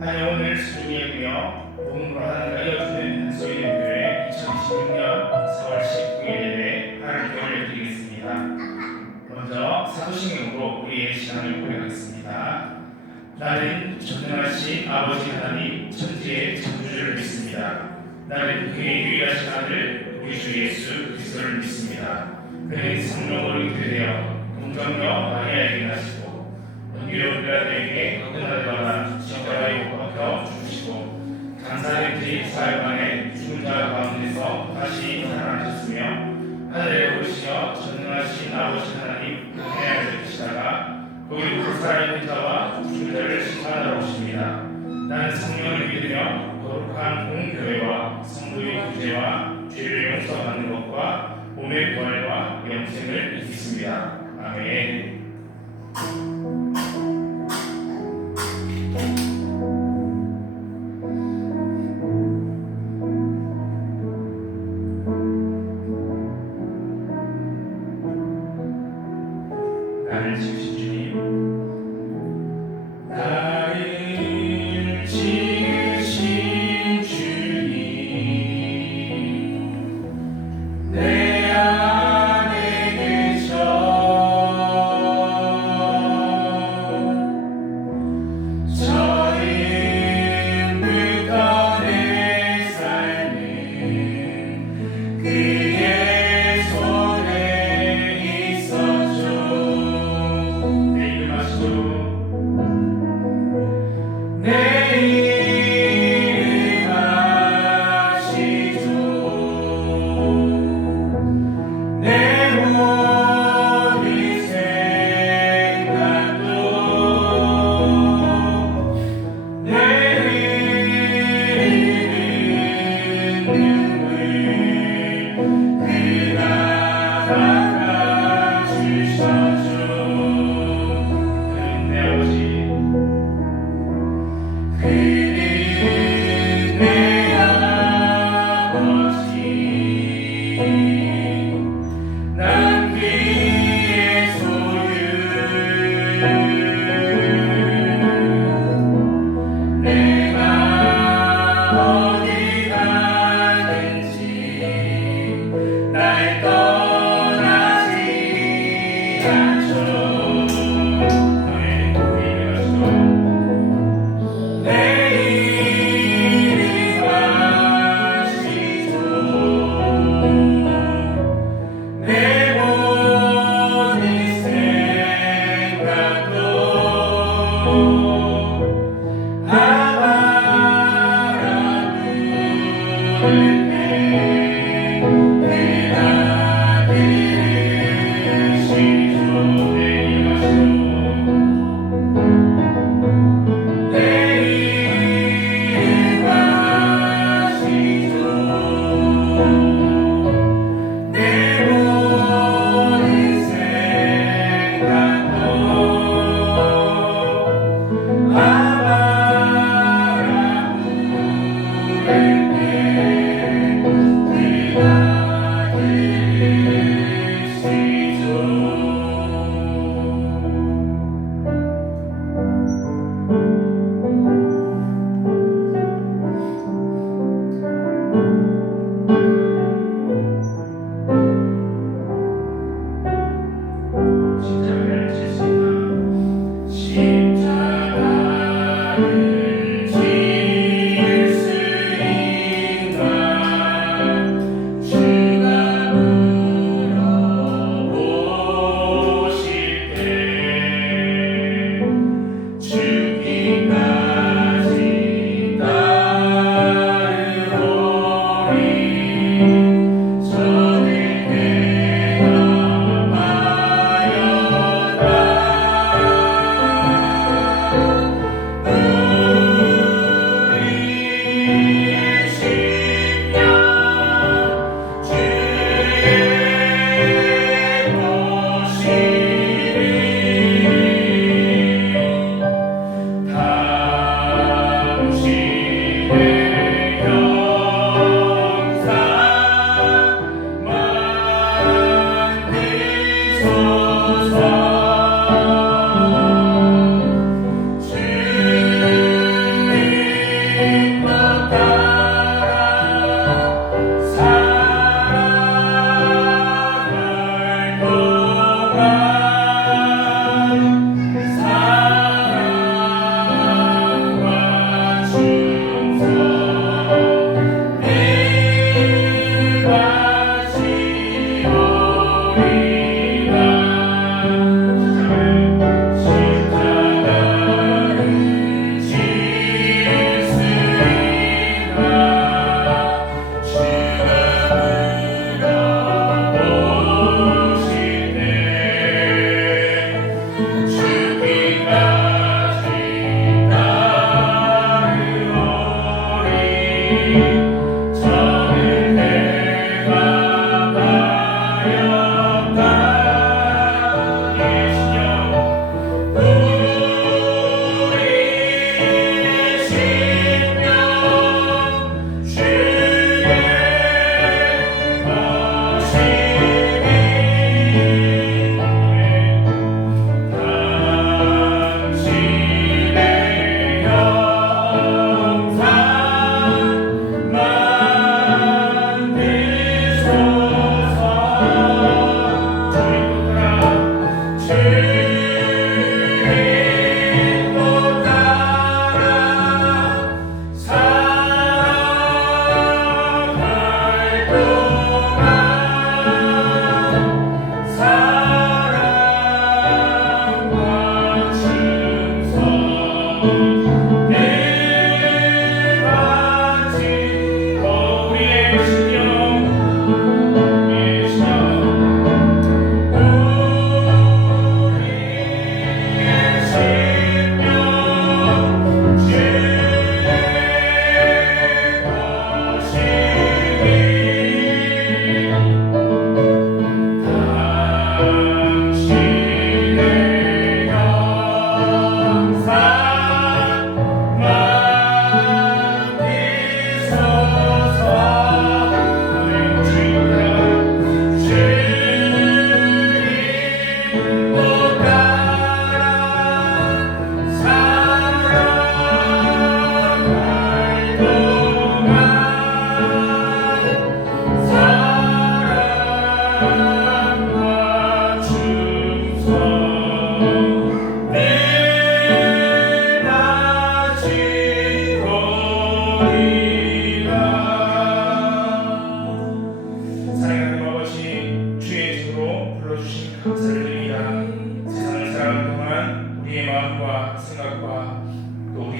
한영혼을 수중예며 복음으로 하나님과 이어주는 한소희 교회 2026년 4월 19일 예배 하나님께 올려드리겠습니다. 먼저 사도신경으로 우리의 신앙을 고백하겠습니다. 나는 전능하신 아버지 하나님 천지의 창조주를 믿습니다. 나는 그의 유일하신 아들 우리 주 예수 그리스도를 믿습니다. 그는 성령으로 잉태되어 동정녀 마리아에게 나시고 본디오 빌라도에게 고난을 받아 십자가에 못 박혀 죽으시고 감사의 사흘 죽은 자 가운데서 다시 살아나셨으며 하늘에 오르시어 전능하신 아버지 하나님 하늘에 계시다가 거기로 살아있는 자와 죽은 자를 심판하러 오십니다. 나는 성령을 믿으며 거룩한 공교회와 성도의 구제와 죄를 용서받는 것과 몸의 부활과 영생을 믿습니다. 아멘. 나를 지으신 주님, 나를 지으신 주님, 내 안에 계셔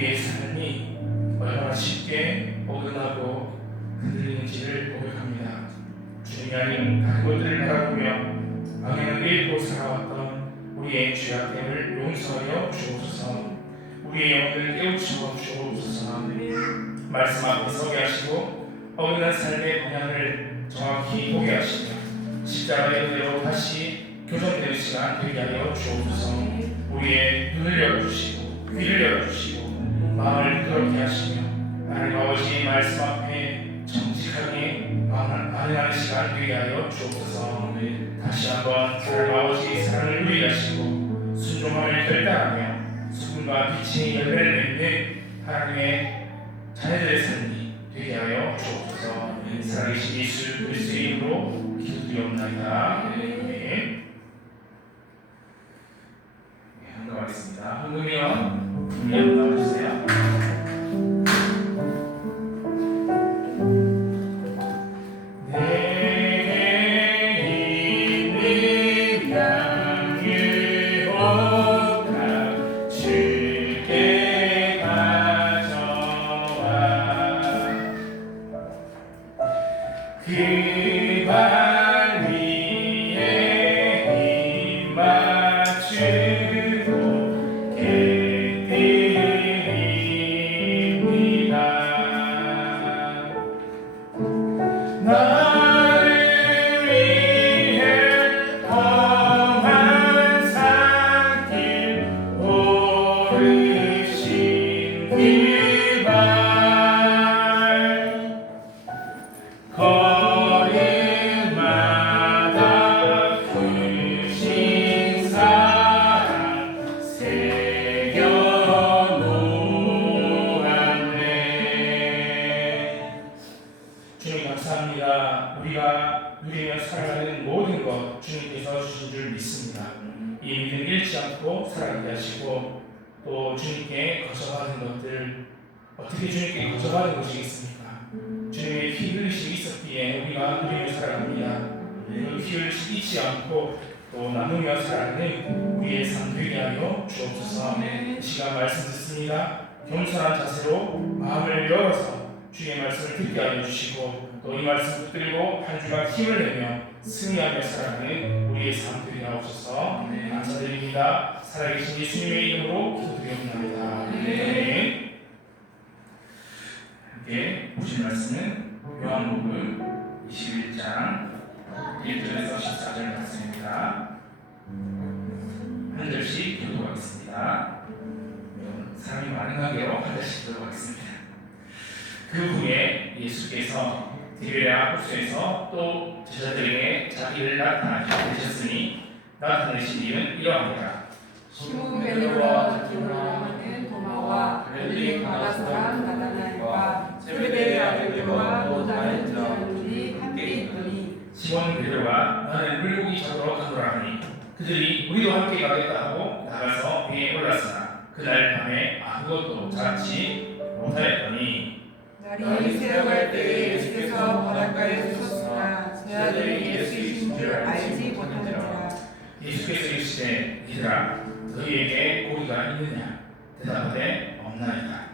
우리의 삶이 얼마나 쉽게 어긋나고 흔들리는지를 고백합니다. 주님이 아닌 다른 것들을 바라보며 방향을 잃고 살아왔던 우리의 죄악됨을 용서하여 주옵소서. 우리의 영혼을 깨우쳐 주옵소서. 말씀 앞에 서게 하시고 어긋난 삶의 방향을 정확히 보게 하시며 십자가의 은혜로 다시 교정되는 시간 되게 하여 주옵소서. 우리의 눈을 열어주시고 귀를 열어주시고 마음을 그렇게 하시며 하나님 아버지의 말씀 앞에 정직하게 반응하는 시간 되게 하여 주옵소서. 다시 한번 하나님 아버지의 사랑을 누리게 하시고 순종함을 결단하며 수분과 빛의 열매를 맺는 하나님의 자녀들의 삶이 되게 하여 주옵소서. 살아계신 예수 그리스도의 이름으로 기도드리옵나이다. 아멘. 한가하겠습니다. 한금이요. 준비하고 나와주세요. 그발 위에 힘 맞추고 객드립니다. 나를 위해 험한 산길 오르신 그발 감사합니다. 우리가 누리며 살아가는 모든 것 주님께서 주신 줄 믿습니다. 이 믿음 잃지 않고 살아가게 하시고 또 주님께 거저하는 것들 어떻게 주님께 거저하는 것이겠습니까? 주님의 피 흘리심이 있었기에 우리가 누리며 살아갑니다. 그 피 흘리심 잊지 않고 또 나누며 살아가는 우리의 삶 되게 하여 주옵소서. 이 시간 말씀 듣습니다. 겸손한 자세로 마음을 열어서 주의 말씀을 듣게 하여 주시고 또 이 말씀 붙들고 한 주간 힘을 내며 승리하며 살아가는 우리의 삶 되게 하옵소서. 감사드립니다. 살아계신 예수님의 이름으로 기도드리옵나이다. 아멘. 함께 보신 말씀은 요한복음 21장 1절에서 14절 말씀입니다. 한 절씩 교도하겠습니다. 사람이 많은 관계로 한 절씩 교도하겠습니다. 그 후에 예수께서 디베랴 호수에서 또 제자들에게 자기를 나타내셨으니 나타내신 일은 이러하니라. 시몬 베드로와 디모나는 도마와 갈릴리 가나 사람 나다나엘과 제베데의 아들들과 또 다른 제자들이 함께 있더니 시몬 베드로가 나는 물고기 잡으러 가노라 하니 그들이 우리도 함께 가겠다 하고 나가서 배에 올랐으나 그날 밤에 아무것도 잡지 못하였더니 날이 새어갈 때에 예수께서 바닷가에 섰으나 제자들이 예수이신 줄 알지 못하니라. 예수께서 이르시되 이들아 너희에게 고기가 있느냐 대답하되 없나이다.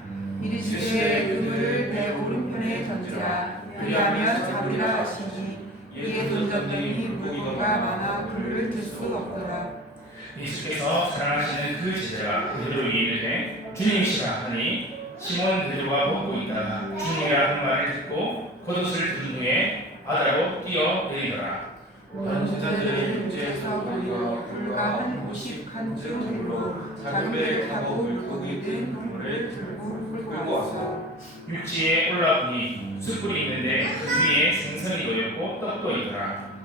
이르시되 그물을 배 오른편에 던지라. 그리하면 잡으리라 하시니 이에 던졌더니 물고기가 많아 불을 들 수 없더라. 예수께서 사랑하시는 그 제자가 베드로에게 이르되 주님이시라 하니 시몬 베드로가 보고 있다가 주님의 하는 말을 듣고 겉옷을 든 후에 바다로 뛰어내리더라. 제자들이 육지에서 거리가 불과 한 50칸쯤 물로 작은 배를 타고 물고기 든 그물을 들고 끌고 와서 육지에 올라오니 숯불이 있는데 그 위에 생선이 놓였고 떡도 있더라.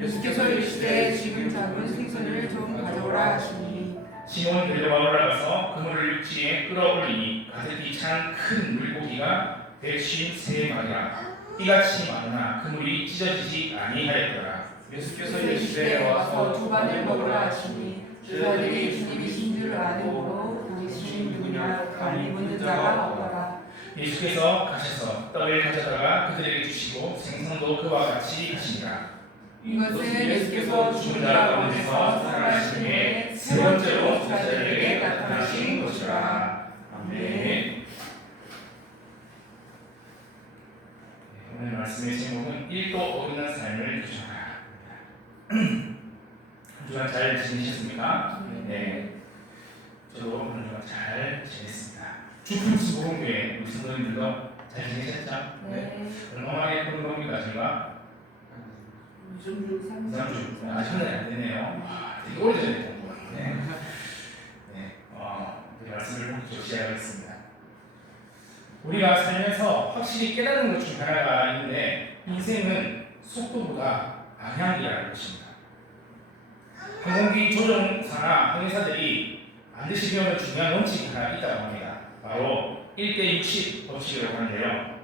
예수께서 이르시되 지금 잡은 생선을 좀 가져오라 하시니 시몬 베드로가 올라가서 그물을 육지에 끌어올리니 가득히 찬 큰 물고기가 153마리라. 이같이 많으나 그물이 찢어지지 아니하였더라. 예수께서 이르시되 와서 두 반을 먹으라 하시니 제자들이 주님이신 줄 아는으로 당신이 누구냐 감히 묻는 자가 없더라. 예수께서 가셔서 떡을 가져다가 그들에게 주시고 생선도 그와 같이 하시니라. 이것은 예수께서 죽은 자 가운데서 살아나신 후에 세 번째로 제자들에게 나타나신 것이라. 아멘. 말씀의 제목은 1도 어긋난 삶을 규정하라. 한 주간 잘 지내셨습니까? 네. 저도 한 주간 잘 지냈습니다. 주품수 보건교회 우리 성도님들도 잘 지내셨죠? 네. 얼마 만에 보는 겁니까 저희가? 2주 3주. 전에 안 되네요. 되게 오래전에 본 것 같네. 네. 말씀을 본격적으로 시작하겠습니다. 우리가 살면서 확실히 깨달은 것 중 하나가 있는데 인생은 속도보다 방향이라는 것입니다. 항공기 조종사나 항해사들이 반드시 배우는 중요한 원칙이 하나 있다고 합니다. 바로 1대60 법칙이라고 하는데요.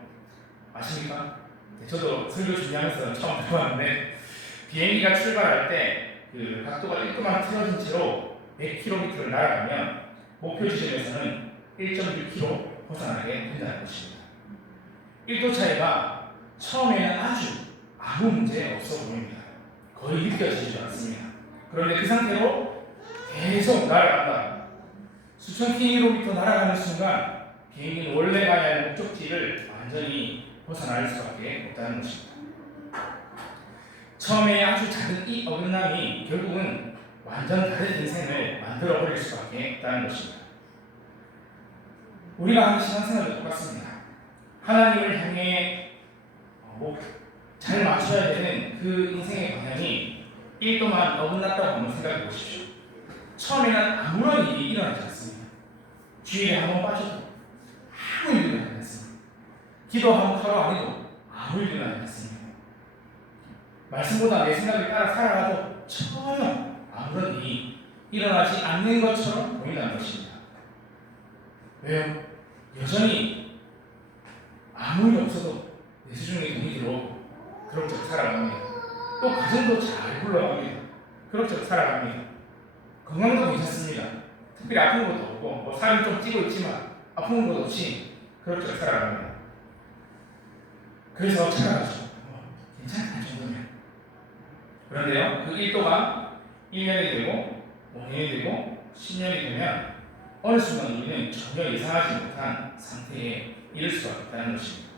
아십니까? 네, 저도 설교 준비하면서 처음 들어봤는데 비행기가 출발할 때 그 각도가 1도만 틀어진 채로 100km를 날아가면 목표 지점에서는 1.6km 벗어나게 된다는 것입니다. 1도 차이가 처음에는 아무 문제 없어 보입니다. 거의 느껴지지 않습니다. 그런데 그 상태로 계속 날아간다. 수천 킬로미터 날아가는 순간 비행기는 원래 가야 할 목적지를 완전히 벗어날 수밖에 없다는 것입니다. 처음에 아주 작은 이 어긋남이 결국은 완전 다른 인생을 만들어버릴 수밖에 없다는 것입니다. 우리가 하는 신앙생활도 똑같습니다. 하나님을 향해 잘 맞춰야 되는 그 인생의 방향이 1도만 어긋났다고 한번 생각해 보십시오. 처음에는 아무런 일이 일어나지 않습니다. 주일에 한번 빠져도 아무 일도 일어나지 않습니다. 기도 한번 하루 안 해도 아무 일도 일어나지 않습니다. 말씀보다 내 생각을 따라 살아가도 전혀 아무런 일이 일어나지 않는 것처럼 보인다는 것입니다. 왜요? 여전히 아무 일 없어도 내 수중에 돈이 들어오고 그럭저럭 살아갑니다. 또 가정도 잘 굴러갑니다. 그럭저럭 살아갑니다. 건강도 괜찮습니다. 특별히 아픈 것도 없고 살이 좀 찌고 있지만 아픈 것도 없이 그럭저럭 살아갑니다. 그래서 찾아가죠. 괜찮다 정도면. 그런데요, 그 1도가 1년이 되고 5년이 되고 10년이 되면 어느 순간 우리는 전혀 예상하지 못한 상태에 이를 수가 있다는 것입니다.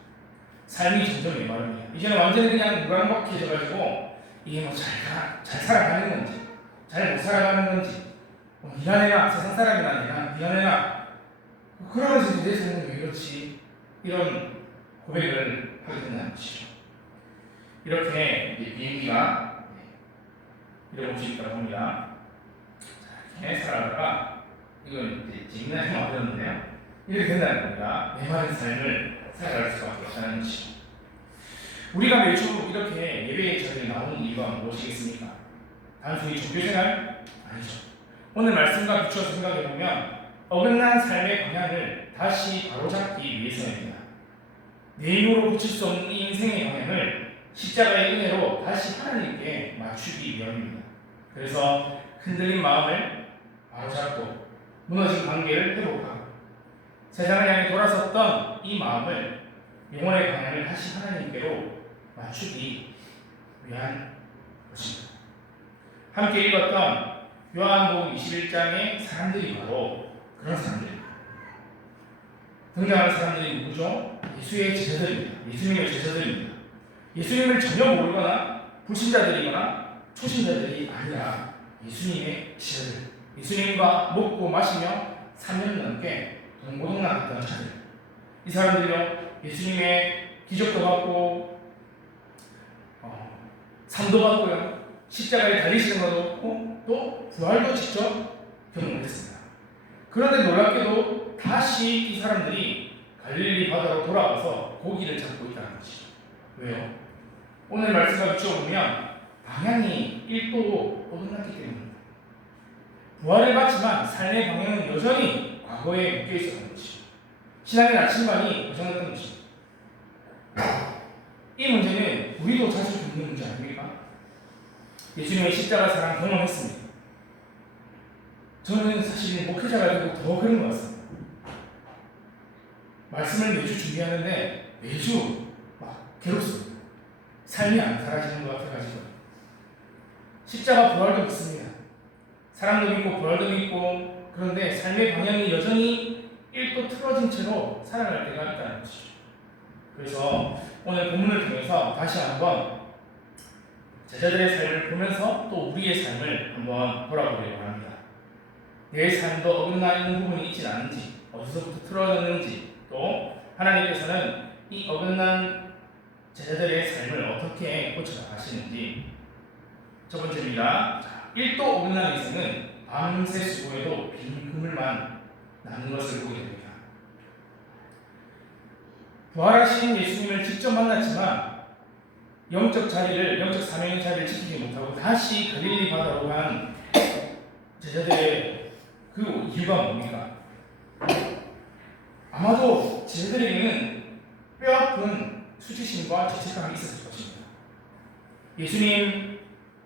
삶이 점점 메마릅니다. 이제는 완전히 그냥 무감각해져가지고 이게 잘 살아가는 건지 잘 못 살아가는 건지 미안해라 세상 사람이나 내가 미안해라 그러면서 내 삶은 왜 이렇지 이런 고백을 하게 된다는 것이죠. 이렇게 비행기가 이런 곳이 있다고 합니다. 이렇게 살아가다가 이건 재미난 생각 되었는데요. 이렇게 된다는 겁니다. 메마른 삶을 살아갈 수밖에 없다는 것이죠. 우리가 매주 이렇게 예배의 자리에 나오는 이유가 무엇이겠습니까? 단순히 종교생활? 아니죠. 오늘 말씀과 비추어서 생각해보면 어긋난 삶의 방향을 다시 바로잡기 위해서입니다. 내 힘으로 고칠 수 없는 이 인생의 방향을 십자가의 은혜로 다시 하나님께 맞추기 위함입니다. 그래서 흔들린 마음을 바로잡고 무너진 관계를 회복하고 세상을 향해 돌아섰던 이 마음을 영혼의 방향을 다시 하나님께로 맞추기 위한 것입니다. 함께 읽었던 요한복음 21장의 사람들이 바로 그런 사람들입니다. 등장하는 사람들이 누구죠? 예수의 제자들입니다. 예수님의 제자들입니다. 예수님을 전혀 모르거나 불신자들이거나 초신자들이 아니라 예수님의 제자들, 예수님과 먹고 마시며 3년 넘게 동고동락했던 자들. 이 사람들이요 예수님의 기적도 받고 삶도 받고요 십자가에 달리시는 것도 없고 또 부활도 직접 경험했습니다. 그런데 놀랍게도 다시 이 사람들이 갈릴리 바다로 돌아와서 고기를 잡고 있다는 것이죠. 왜요? 오늘 말씀을 비춰보면 방향이 1도 어긋났기 때문입니다. 부활을 받지만 삶의 방향은 여전히 과거에 묶여 있었던 것이죠. 신앙의 나침반이 고장났던 것입니다. 이 문제는 우리도 자주 겪는 문제 아닙니까? 예수님의 십자가 사랑 경험했습니다. 저는 사실 목회자가 되고 더 그런 것 같습니다. 말씀을 매주 준비하는데 매주 막 괴롭습니다. 삶이 안 사라지는 것 같아가지고 십자가 부활도 믿습니다. 사랑도 믿고 부활도 믿고 그런데 삶의 방향이 여전히 1도 틀어진 채로 살아갈 때가 있다는 것이죠. 그래서 오늘 본문을 통해서 다시 한번 제자들의 삶을 보면서 또 우리의 삶을 한번 돌아보려고 합니다. 내 삶도 어긋나 있는 부분이 있지 않은지, 어디서부터 틀어졌는지, 또 하나님께서는 이 어긋난 제자들의 삶을 어떻게 고쳐나가시는지. 첫 번째입니다. 1도 어긋난 인생은 밤새 수고해도 빈 그물만 남는 것을 보게 됩니다. 부활하신 예수님을 직접 만났지만 영적 사명의 자리를 지키지 못하고 다시 갈릴리 바다로 간 제자들의 그 이유가 뭡니까? 아마도 제자들에게는 뼈아픈 수치심과 죄책감이 있었을 것입니다. 예수님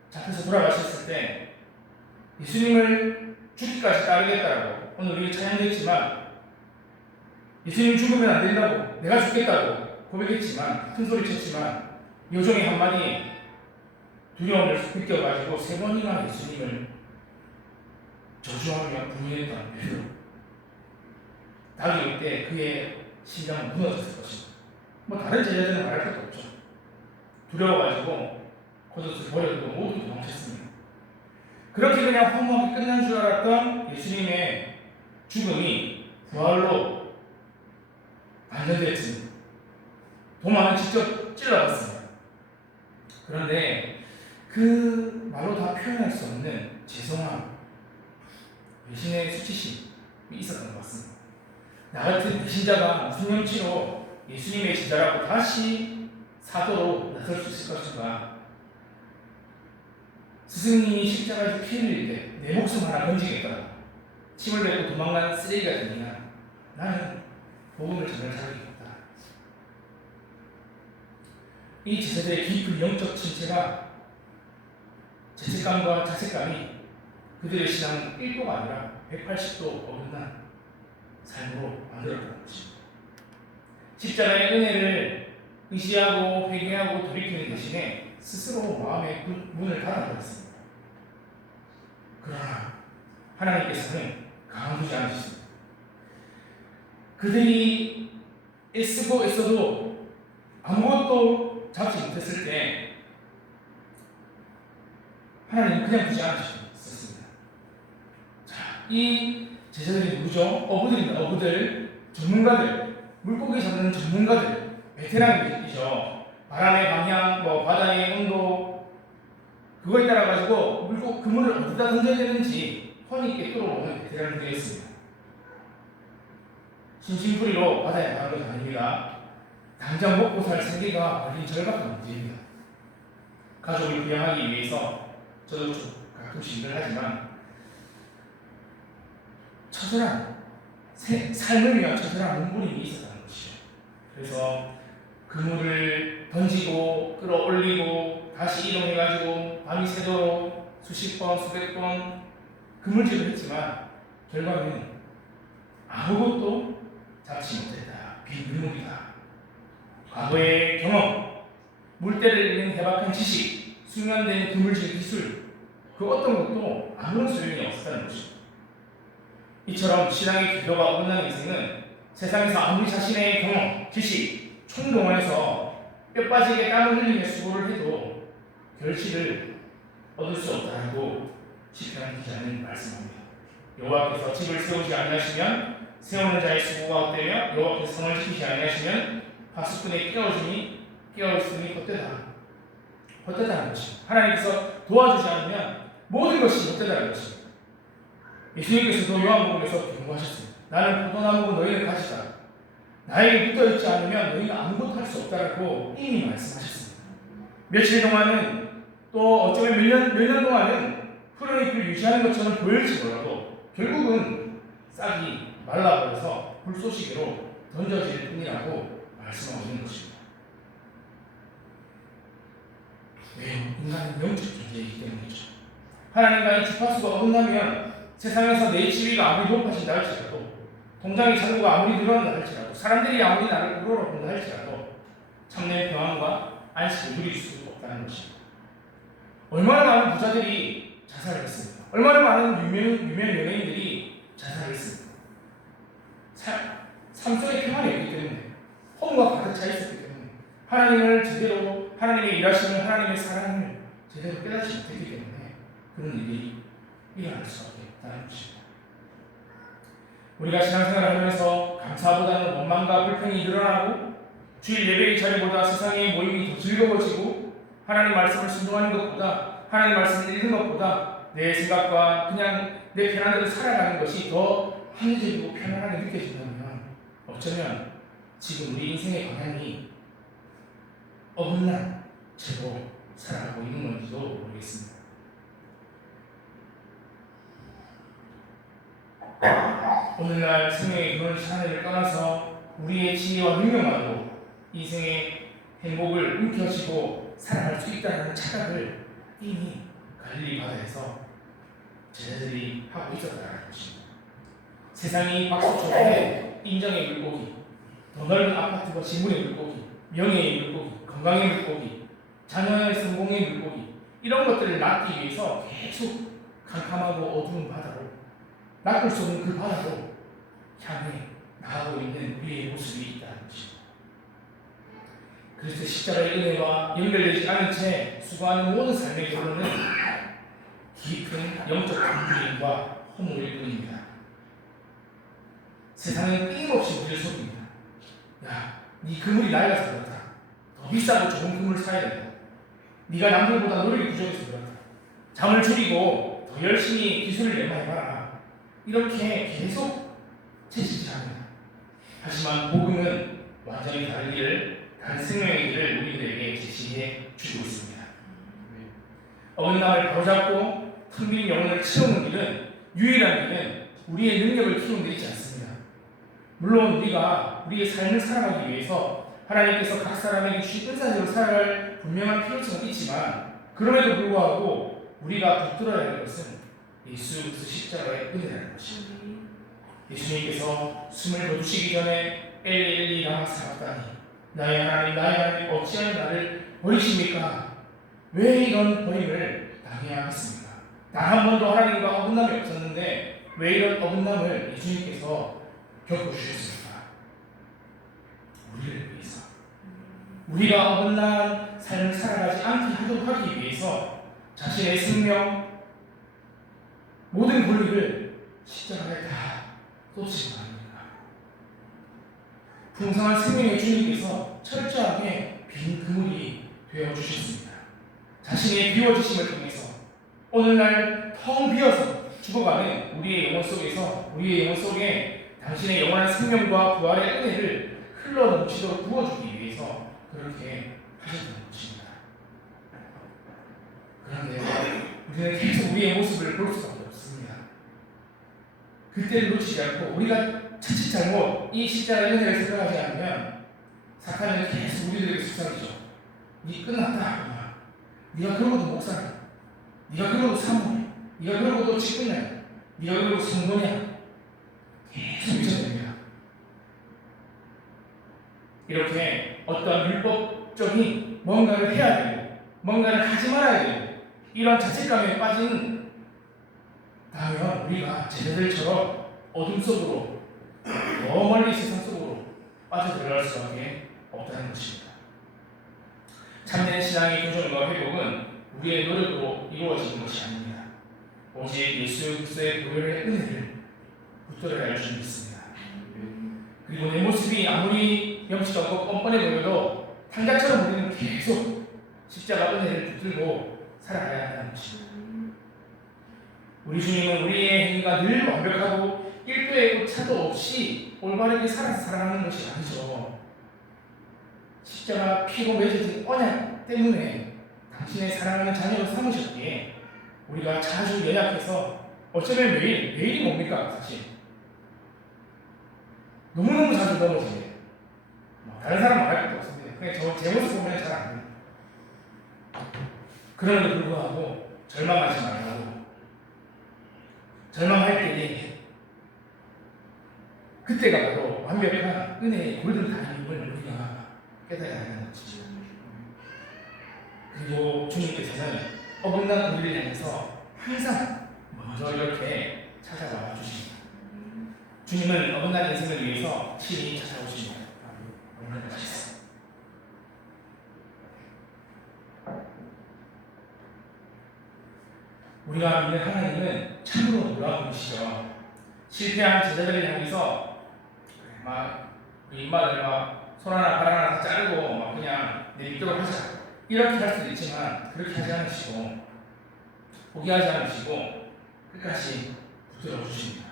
잡혀서 돌아가셨을 때 예수님을 죽기까지 따르겠다라고 오늘 우리 찬양했지만 예수님 죽으면 안 된다고 내가 죽겠다고 고백했지만 큰소리 쳤지만 요정의 한마디 두려움을 느껴가지고 3번이나 예수님을 저주하며 부인했던 베드로. 나중에 때 그의 심장은 무너졌을 것입니다. 뭐 다른 제자들은 말할 것도 없죠. 두려워가지고 겉옷을 버려두고 모두 도망쳤습니다. 그렇게 그냥 허무하게 끝난 줄 알았던 예수님의 죽음이 부활로 반전됐습니다. 도마는 직접 찔러봤습니다. 그런데 그 말로 다 표현할 수 없는 죄송함, 배신의 수치심이 있었던 것 같습니다. 나 같은 배신자가 무슨 염치로 예수님의 제자라고 다시 사도로 나설 수 있을 것인가? 스승님이 십자가에서 피 흘릴 때 내 목숨 하나 건지겠다. 침을 뱉고 도망간 쓰레기가 되니까 나는 복음을 전할 자격이 없다. 이 제자들의 깊은 영적 침체가 죄책감과 자책감이 그들의 신앙은 1도가 아니라 180도 어긋난 삶으로 만들어가는 것입니다. 십자가의 은혜를 의지하고 회개하고 돌이키는 대신에 스스로 마음의 문을 닫아버렸습니다. 그러나 하나님께서는 가만두지 않으셨습니다. 그들이 애쓰고 애써도 아무것도 잡지 못했을 때 하나님은 그냥 두지 않으셨습니다. 자, 이 제자들이 누구죠? 어부들입니다. 어부들, 전문가들, 물고기 잡는 전문가들, 베테랑이죠. 바람의 방향, 바다의 온도 그거에 따라 가지고 그물을 어디다 던져야 되는지 훤히 꿰뚫어보는 베테랑들이었습니다. 심심풀이로 바다에 가는 것이 아닙니다. 당장 먹고 살 생계가 걸린 절박한 문제입니다. 가족을 부양하기 위해서 저도 가끔씩 일을 하지만 처절한 삶을 위한 처절한 몸부림이 있었다는 것이죠. 그래서 그물을 던지고 끌어올리고 다시 이동해가지고 밤이 새도록 수십 번 수백 번 그물질을 했지만 결과는 아무것도 잡지 못했다. 빈 그물이다. 과거의 경험, 물때를 잃는 해박한 지식, 숙련된 그물질 기술 그 어떤 것도 아무런 소용이 없었다는 것입니다. 이처럼 신앙의 기도가 어긋난 인생은 세상에서 아무리 자신의 경험, 지식, 총동원해서 뼈 빠지게 땀을 흘리며 수고를 해도 결실을 얻을 수 없다고 시편한 기자는 말씀합니다. 여호와께서 집을 세우지 아니하시면 세우는 자의 수고가 헛되며 여호와께서 성을 지키지 아니하시면 파수꾼의 깨어있음이 헛되다는 것입니다. 하나님께서 도와주지 않으면 모든 것이 헛되다는 것입니다. 예수님께서도 요한복음에서 경고하셨습니다. 나는 포도나무고 너희는 가지다. 나에게 붙어있지 않으면 너희는 아무것도 할 수 없다고 이미 말씀하셨습니다. 며칠 동안은 또 어쩌면 몇 년 동안은 푸른 잎을 유지하는 것처럼 보일지 몰라도 결국은 싹이 말라버려서 불쏘시개로 던져질 뿐이라고 말씀하고 있는 것입니다. 왜요? 인간은 영적 존재이기 때문이죠. 하나님과의 주파수가 어긋나면 세상에서 내 지위가 아무리 높아진다 할지라도 통장의 잔고가 아무리 늘어난다 할지라도 사람들이 아무리 나를 우러러본다 할지라도 참된 평안과 안식을 누릴 수 없다는 것입니다. 얼마나 많은 부자들이 자살을 했습니까? 얼마나 많은 유명 연예인들이 자살을 했습니까? 삶 속에 평안이 없기 때문에 허무가 가득 차 있었기 때문에 하나님을 제대로 하나님의 일하시는 하나님의 사랑을 제대로 깨닫지 못했기 때문에 그런 일이 일어날 수밖에 없다는 것입니다. 우리가 신앙생활을 하면서 감사보다는 원망과 불평이 늘어나고 주일 예배의 자리보다 세상의 모임이 더 즐거워지고 하나님 말씀을 순종하는 것보다 하나님 말씀을 읽는 것보다 내 생각과 그냥 내 편한 대로 살아가는 것이 더 합리적이고 편안하게 느껴진다면 어쩌면 지금 우리 인생의 방향이 어긋난 채로 살아가고 있는 건지도 모르겠습니다. 오늘날 생명의 그런 하늘을 떠나서 우리의 지혜와 능력만으로 인생의 행복을 움켜쥐고 살아갈 수 있다는 착각을 이미 갈릴리 바다에서 제자들이 하고 있었다는 것입니다. 세상이 박수쳐도 인정의 물고기, 더 넓은 아파트와 지문의 물고기, 명예의 물고기, 건강의 물고기, 자녀의 성공의 물고기 이런 것들을 낳기 위해서 계속 캄캄하고 어두운 바다로 낚을 수 없는 그 바다로 향해 나가고 있는 우리의 모습이 있다는 것입니다. 그래서 십자가의 은혜와 연결되지 않은 채 수고하는 모든 삶의 결론은 깊은 영적 분주함과 허무일 뿐입니다. 세상은 끊임없이 우리를 속입니다. 야, 네 그물이 낡아서 그렇다. 더 비싸고 좋은 그물을 사야 된다. 네가 남들보다 노력이 부족해서 그렇다. 잠을 줄이고 더 열심히 기술을 연마해봐라. 이렇게 계속 채찍질합니다. 하지만 복음은 완전히 다른 길을, 다른 생명의 길을 우리들에게 제시해 주고 있습니다. 어긋남을 바로잡고 텅 빈 영혼을 채우는 길은, 유일한 길은 우리의 능력을 키우는 데 있지 않습니다. 물론 우리가 우리의 삶을 살아가기 위해서 하나님께서 각 사람에게 주신 은사대로 살아갈 분명한 필요성은 있지만 그럼에도 불구하고 우리가 붙들어야 할 것은 예수 그리스도 십자가의 은혜라는 것입니다. 예수님께서 숨을 거두시기 전에 엘리 라마 사박다니 나의 하나님 어찌하여 나를 버리십니까? 왜 이런 버림을 당해야 하겠습니까? 단 한 번도 하나님과 어긋남이 없었는데 왜 이런 어긋남을 예수님께서 겪어주셨습니까? 우리를 위해서, 우리가 어긋난 삶을 살아가지 않게 하기 위해서 자신의 생명, 모든 권리를 십자가에 다 쏟으신 거 아닙니까? 풍성한 생명의 주님께서 철저하게 빈 그물이 되어주셨습니다. 자신의 비워지심을 통해서 오늘날 텅 비어서 죽어가는 우리의 영혼 속에 당신의 영원한 생명과 부활의 은혜를 흘러넘치도록 부어주기 위해서 그렇게 하셨던 것입니다. 그런데 우리는 계속 우리의 모습을 볼 수밖에 없습니다. 그때를 놓치지 않고 우리가 자칫 잘못 이 십자가의 은혜를 생각하지 않으면 사탄은 계속 우리들에게 속삭이죠. 네 끝났다. 네가 그러고도 목사냐? 네가 그러고도 사모냐? 네가 그러고도 직분이야? 네가 그러고도 성도냐? 계속 미쳐냅니다. 이렇게 어떤 율법적인 뭔가를 해야 되고 뭔가를 하지 말아야 되고 이런 자책감에 빠진 다면 우리가 제자들처럼 어둠 속으로 더 멀리 세상 속으로 빠져들어갈 수밖에 없다는 것입니다. 참된 신앙의 교정과 회복은 우리의 노력으로 이루어지는 것이 아닙니다. 오직 예수 그리스도의 보혈의 은혜를 붙들어야 할 줄 믿습니다. 그리고 내 모습이 아무리 염치가 없고 뻔뻔해 보여도 탕자처럼 우리는 계속 십자가 은혜를 붙들고 살아가야 한다는 것입니다. 우리 주님은 우리의 행위가 늘 완벽하고 1도의 오차도 없이 올바르게 살아가는 것이 아니죠. 십자가 피로 맺어진 언약 때문에 당신의 사랑하는 자녀로 삼으셨기에 우리가 자주 연약해서 어쩌면 매일이 뭡니까 사실 너무너무 자주 넘어지네요. 다른 사람 말할 것도 없습니다. 그냥 제 모습 보면 잘 안 돼요. 그럼에도 불구하고 절망하지 말고 절망할 때에 그때가 바로 완벽한 은혜의 골든 타임임을 우리가 깨달아야 하는 것이죠. 그리고 주님께서는 어긋난 우리를 향해서 항상 먼저 이렇게 찾아와 주십니다. 주님은 어긋난 인생을 위해서 친히 찾아오십니다. 그런 것이 있어. 우리가 믿는 하나님은 참으로 놀라운 분이시죠. 실패한 제자들을 향해서 막 우리 입맛을 막 손 하나 발 하나 자르고 막 그냥 내 믿도록 하자 이렇게 할 수도 있지만 그렇게 하지 않으시고 포기하지 않으시고 끝까지 붙들어 주십니다.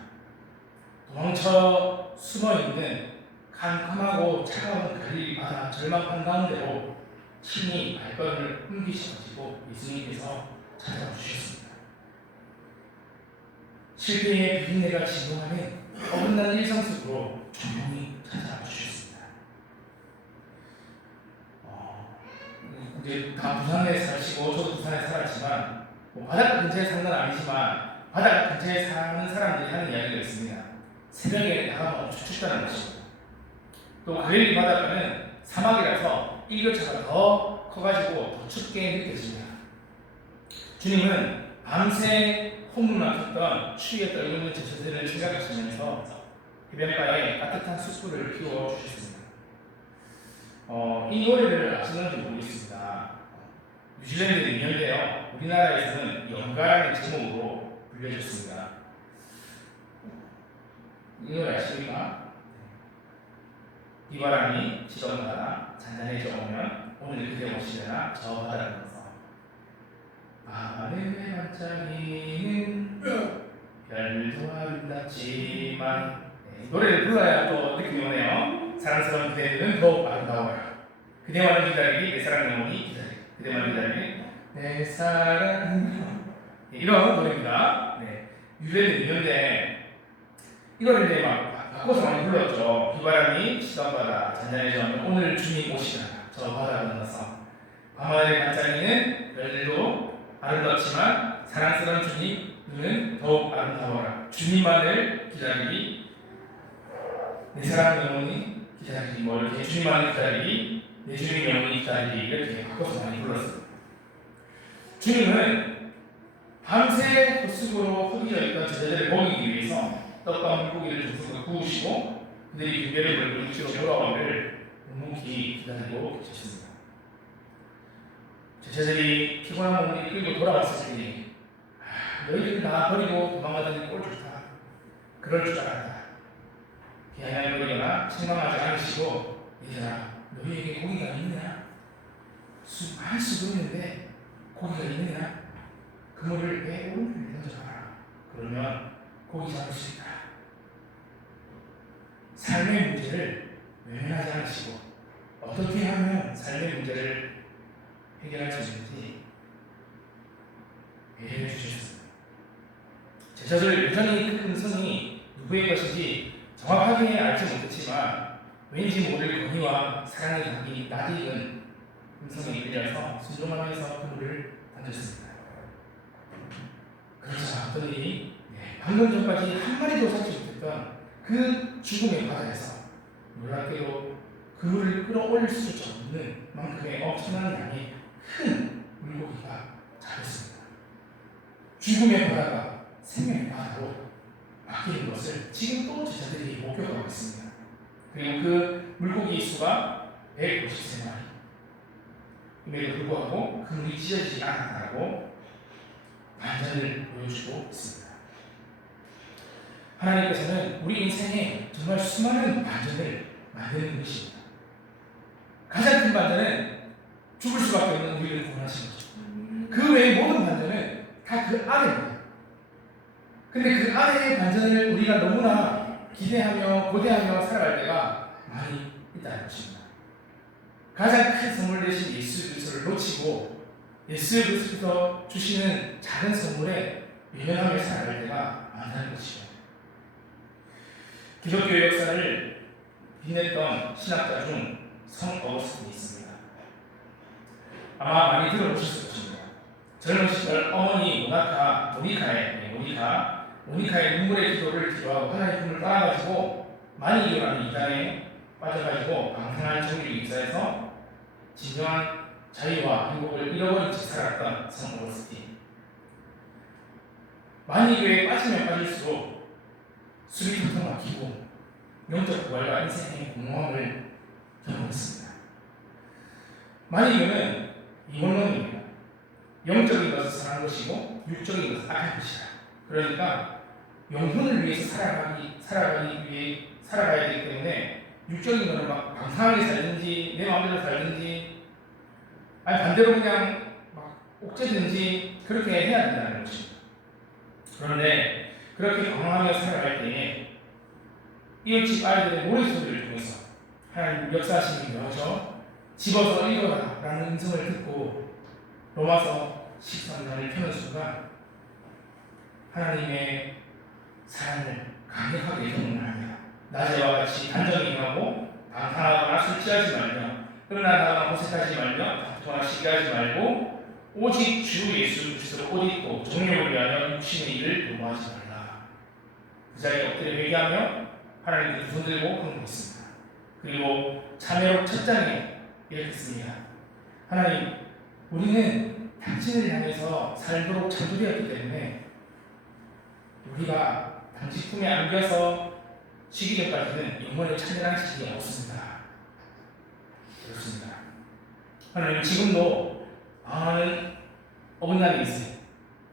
도망쳐 숨어 있는 캄캄하고 차가운 갈릴리 바다 절망 한가운데로 친히 발걸음을 옮기셔가지고 예수님께서 찾아와 주셨습니다. 실패의 비린내가 진동하는 어긋난 일상 속으로 조용히 찾아와 주셨습니다. 이제 다 부산에 사시고 저도 부산에 살았지만 뭐 바닷가 근처에 사는 건 아니지만 바닷가 근처에 사는 사람들이 하는 이야기가 있습니다. 새벽에 나가면 엄청 춥다는 것이고 또 갈릴리 바닷가는 사막이라서 일교차가 더 커가지고 더 춥게 느껴집니다. 주님은 밤새 콧물만 폈던 추위에 떨고 있는 제자들을 생각하시면서 해변가에 따뜻한 숯불을 피워주셨습니다. 이 노래를 아시는지 모르겠습니다. 뉴질랜드 민요인데요. 우리나라에서는 연가라는 제목으로 불려졌습니다. 이 노래 아십니까? 비바람이 치던 바다 잔잔해져 오면 오늘 그대 오시려나 저 바다를 건너서 밤하늘에 반짝이는 별도 아름답지만 노래를 불러야 또 느낌이 오네요. 사랑스러운 그대는 더욱 아름다워요. 그대만을 기다리기 내 사랑 영혼이 기다리기 그대만을 기다리기 내 사랑 이런 노래입니다. 뉴질랜드 민요인데 이거를 이제 막 바꿔서 많이 불렀죠. 비바람이 치던 바다 잔잔해져 오늘 주님 오시라 저 바다 건너서 밤하늘에 반짝이는 별들도 아름답지만 사랑스러운 주님은 더욱 아름다워라. 주님만을 기다리기 내 사랑 영혼이 기다리기 뭐 이렇게 주님만을 기다리기 내 주님 영혼이 기다리기 이렇게 바꿔서 많이 불렀습니다. 주님은 밤새 헛수고로 허기져 있던 제자들을 먹이기 위해서 떡과 물고기를 조금씩 구우시고 그들이 빈배를 물고 육지로 돌아오기를 묵묵히 기다리고 계셨습니다. 제자들이 피곤한 몸을 이끌고 돌아왔을 때 너희들 나 버리고 도망가다니 꼴 좋다. 그럴 줄 알았다. 비아냥거리거나 책망하지 않으시고 얘들아 너희에게 고기가 있느냐? 많이 쓰고 있는데 고기가 있느냐? 그물을 배 오른편에 던져봐라. 그러면 고기 잡을 수 있다. 삶의 문제를 외면하지 않으시고 어떻게 하면 삶의 문제를 해결할 수 있는지 배려해 주셨습니다. 제자들 여전히 그 음성이 누구의 것인지 정확하게 알지 못했지만 왠지 모를 권위와 사랑이 담긴 낯익은 음성이 들려서 순종하면서 그물을 던졌습니다. 그러자 그들이 방금 전까지 한 마리도 잡지 못했던 그 죽음의 바다에서 놀랍게도 그물을 끌어올릴 수조차 없는 만큼의 엄청난 양의 큰 물고기가 잡혔습니다. 죽음의 바다가 생명의 바다로 바뀌는 것을 지금 또 제자들이 목격하고 있습니다. 그리고 그 물고기 수가 153마리. 임에도 불구하고 그물이 찢어지지 않았다고 반전을 보여주고 있습니다. 하나님께서는 우리 인생에 정말 수많은 반전을 만드는 것입니다. 가장 큰 반전은 죽을 수밖에 없는 우리를 구원하신 거죠. 그 외의 모든 반전은 다 그 안에입니다. 근데 그 안의 반전을 우리가 너무나 기대하며 고대하며 살아갈 때가 많이 있다는 것입니다. 가장 큰 선물 되신 예수 그리스도를 놓치고 예수 그리스도께서 주시는 작은 선물에 외면하며 살아갈 때가 많다는 것이죠. 기독교 역사를 빛냈던 신학자 중 성 어거스틴이 있습니다. 아마 많이 들어보셨을 것입니다. 젊은 시절 어머니 모니카의 눈물의 기도를 기도하고 하나님의 품을 따라가지고 많이 일어나는 이단에 빠져가지고 방탕한 정의를 입사해서 진정한 자유와 행복을 잃어버린 채 살았던 성 어거스틴. 많이 교회에 빠지면 빠질수록 숨이 텅텅 막히고 영적 부활과 인생의 공허함을 경험했습니다. 만약에는 이원론입니다. 영적인 것을 선한 것이고 육적인 것은 악한 것이다. 그러니까 영혼을 위해서 살아가야 되기 때문에 육적인 것은 막 방탕하게 살든지 내 마음대로 살든지 아니 반대로 그냥 막 옥죄든지 그렇게 해야 된다는 것입니다. 그런데 그렇게 방황하며 살아갈 때에 이웃집 아이들의 노래소리를 통해서 하나님 역사하시는 여서 집어서 읽어라 라는 음성을 듣고 로마서 13장을 펴는 순간 하나님의 사랑을 강력하게 경험합니다. 낮에와 같이 단정히 행하고 방탕하거나 술 취하지 말며 흥나다거나 호색하지 말며 다투거나 시기하지 말고 오직 주 예수 그리스도를 옷 입고 정욕을 위하여 육신의 일을 도모하지 말라. 그 자리에 엎드려 회개하며 하나님께 두 손 들고 헌금했습니다. 그리고 참회록 첫 장에 이렇게 씁니다. 하나님, 우리는 당신을 향해서 살도록 창조되었기 때문에 우리가 당신 품에 안겨서 쉬기 전까지는 영혼을 찬양할 시간이 없습니다. 그렇습니다. 하나님, 지금도 많은 어긋남이 있어요.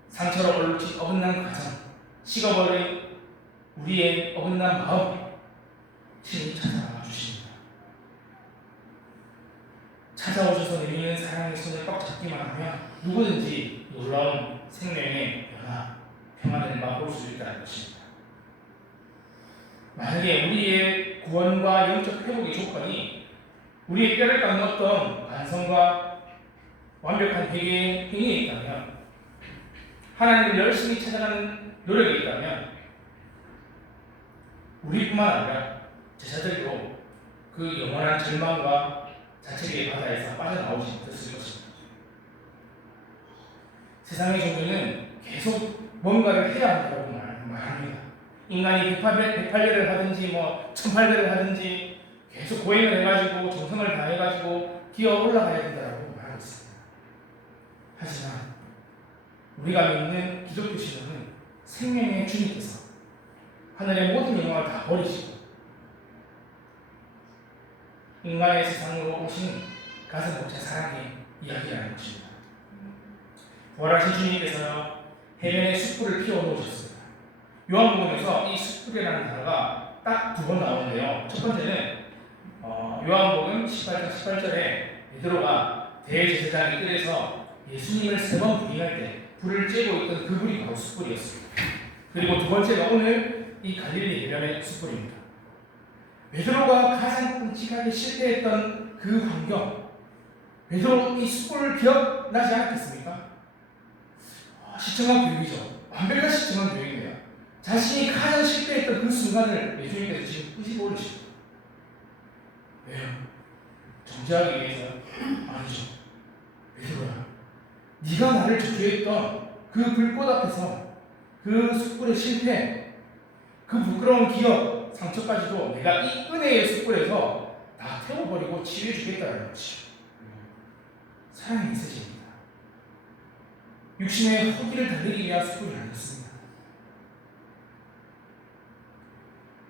상처로 얼룩진 어긋난 가정, 식어버린 우리의 어긋난 마음, 신이 찾아와 주십니다. 찾아오셔서 내미는 사랑의 손을 꽉 잡기만 하면 누구든지 놀라운 생명의 변화, 평안을 맛볼 수 있다는 것입니다. 만약에 우리의 구원과 영적 회복의 조건이 우리의 뼈를 깎는 어떤 반성과 완벽한 회개의 행위에 있다면, 하나님을 열심히 찾아가는 노력이 있다면 우리뿐만 아니라 제자들도 그 영원한 절망과 자책의 바다에서 빠져나오지 못했을 것입니다. 세상의 종교는 계속 뭔가를 해야 한다고 말합니다. 인간이 108배를 하든지 1800배를 하든지 계속 고행을 해가지고 정성을 다해가지고 기어 올라가야 된다고 말하고 있습니다. 하지만 우리가 믿는 기독교 신앙은 생명의 주님께서 하늘의 모든 영광을 다 버리시고 인간의 세상으로 오신 가슴 벅찬 사랑의 이야기라는 것입니다. 부활하신 주님께서 해변에 숯불을 피워 놓으셨습니다. 요한복음에서 이 숯불이라는 단어가 딱 두 번 나오는데요. 첫 번째는 요한복음 18절에 베드로가 대제사장의 뜰에서 예수님을 3번 부인할 때 불을 쬐고 있던 그 불이 바로 숯불이었습니다. 그리고 두 번째가 오늘 이 갈릴리 해변의 숯불입니다. 베드로가 가장 끔찍하게 실패했던 그 환경, 베드로 이 숯불을 기억나지 않겠습니까? 시청한 교육이죠. 완벽한 시청한 교육이에요. 자신이 가장 실패했던 그 순간을 예수님께서 지금 끄집어 올리십니다. 왜요? 정죄하기 위해서? 아니죠. 베드로야, 네가 나를 저주했던 그 불꽃 앞에서 그 숯불의 실패, 그 부끄러운 기억, 상처까지도 내가 이 은혜의 숯불에서 다 태워버리고 치유해 주겠다는 것이죠. 사랑이 있으십니다. 육신의 허기를 달리기 위한 숯불이 아니었습니다.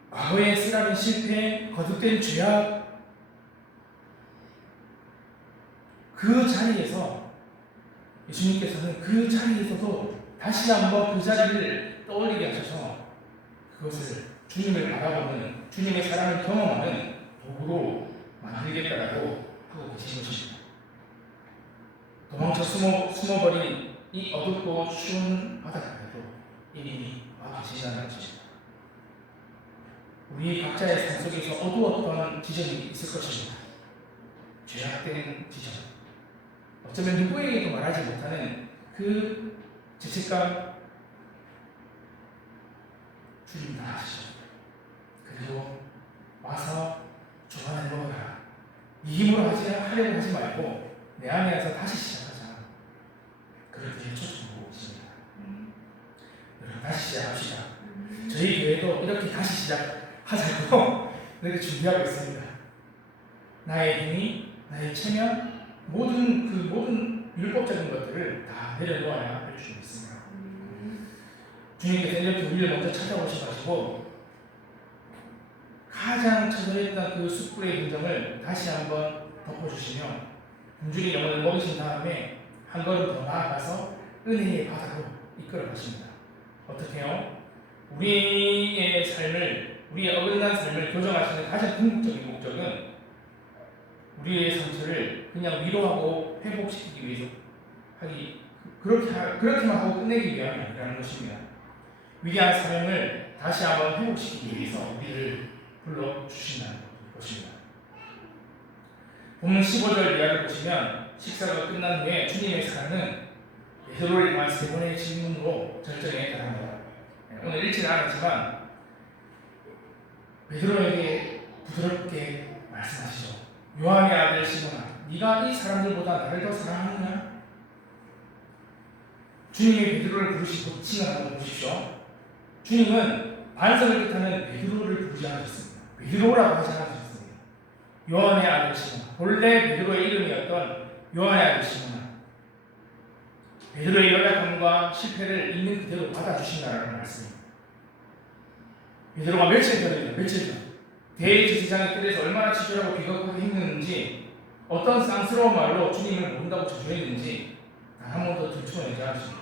과거의 쓰라린 실패, 거듭된 죄악, 그 자리에서 예수님께서는 그 자리에서도 다시 한번 그 자리를 떠올리게 하셔서 그것을 주님을 바라보는, 주님의 사랑을 경험하는 도구로 만들겠다라고 하고 계신 것입니다. 도망쳐 숨어버린 이 어둡고 추운 바닷가에도 이미 와 계신다는 것입니다. 우리 각자의 삶 속에서 어두웠던 지점이 있을 것입니다. 죄악된 지점, 어쩌면 누구에게도 말하지 못하는 그 죄책감, 주님 다 아시죠. 그리고 와서 주 안에 먹어라. 네 힘으로 하려고 하지 말고 내 안에서 다시 시작하자. 그렇게 초청하고 있습니다. 여러분, 다시 시작합시다. 저희 교회도 이렇게 다시 시작하자고 이렇게 준비하고 있습니다. 나의 행위, 나의 체면, 모든 율법적인 것들을 다 내려놓아야 할 줄 믿습니다. 주님께서 이렇게 우리를 먼저 찾아오셔가지고 가장 처절했던 그 숯불의 감정을 다시 한번 덮어주시며 굶주린 영혼을 먹이신 다음에 한 걸음 더 나아가서 은혜의 바다로 이끌어 가십니다. 어떻게 해요? 우리의 삶을, 우리의 어긋난 삶을 교정하시는 가장 궁극적인 목적은 우리의 상처를 그냥 위로하고 회복시키기 위해서 그렇게만 하고 끝내기 위함이 아니라는 것입니다. 위대한 사명을 다시 한번 회복시키기 위해서 우리를 불러주신다는 것입니다. 본문 15절 이하를 보시면 식사가 끝난 후에 주님의 사랑은 베드로를 향한 세 번의 질문으로 절정에 달합니다. 오늘 읽지는 않았지만 베드로에게 부드럽게 말씀하시죠. 요한의 아들 시몬아, 네가 이 사람들보다 나를 더 사랑하느냐? 주님이 베드로를 부르시고 칭하는 걸 보십시오. 주님은 반석을 뜻하는 베드로를 부르지 않으셨습니다. 베드로라고 하지 않으셨습니다. 요한의 아들 시몬아. 본래 베드로의 이름이었던 요한의 아들 시몬아. 베드로의 연약함과 실패를 있는 그대로 받아주신다는 말씀입니다. 베드로가 며칠 전 대제사장의 뜰에서 얼마나 치졸하고 비겁하게 행했는지, 어떤 쌍스러운 말로 주님을 모른다고 저주했는지 단 한 번도 들춰내지 않으십니다.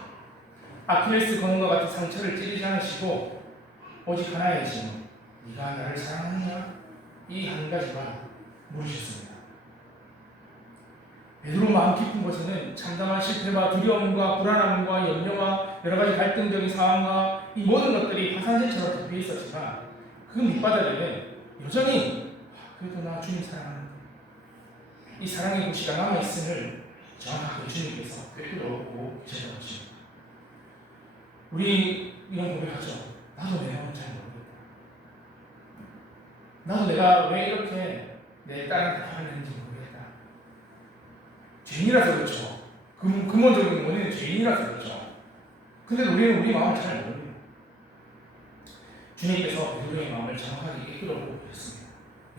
아킬레스 건과 같은 상처를 찌르지 않으시고 오직 하나의 질문, 네가 나를 사랑하느냐? 이 한 가지만 물으셨습니다. 베드로 마음 깊은 곳에는 참담한 실패와 두려움과 불안함과 염려와 여러 가지 갈등적인 상황과 이 모든 것들이 화산재처럼 덮여 있었지만 그 밑바닥에는 여전히 그래도 나 주님 사랑하는데, 이 사랑의 고시가 남아있음을 정확하게 주님께서 꿰뚫어보고 계셨던 것입니다. 우리 이런 고백하죠. 나도 내 마음을 잘 모르겠다. 나도 내가 왜 이렇게 내 딸한테 화를 내는지 모르겠다. 죄인이라서 그렇죠. 근본적인 원인은 죄인이라서 그렇죠. 근데 우리는 우리 마음을 잘 모릅니다. 주님께서 베드로의 마음을 정확하게 이끌어보고 계셨습니다.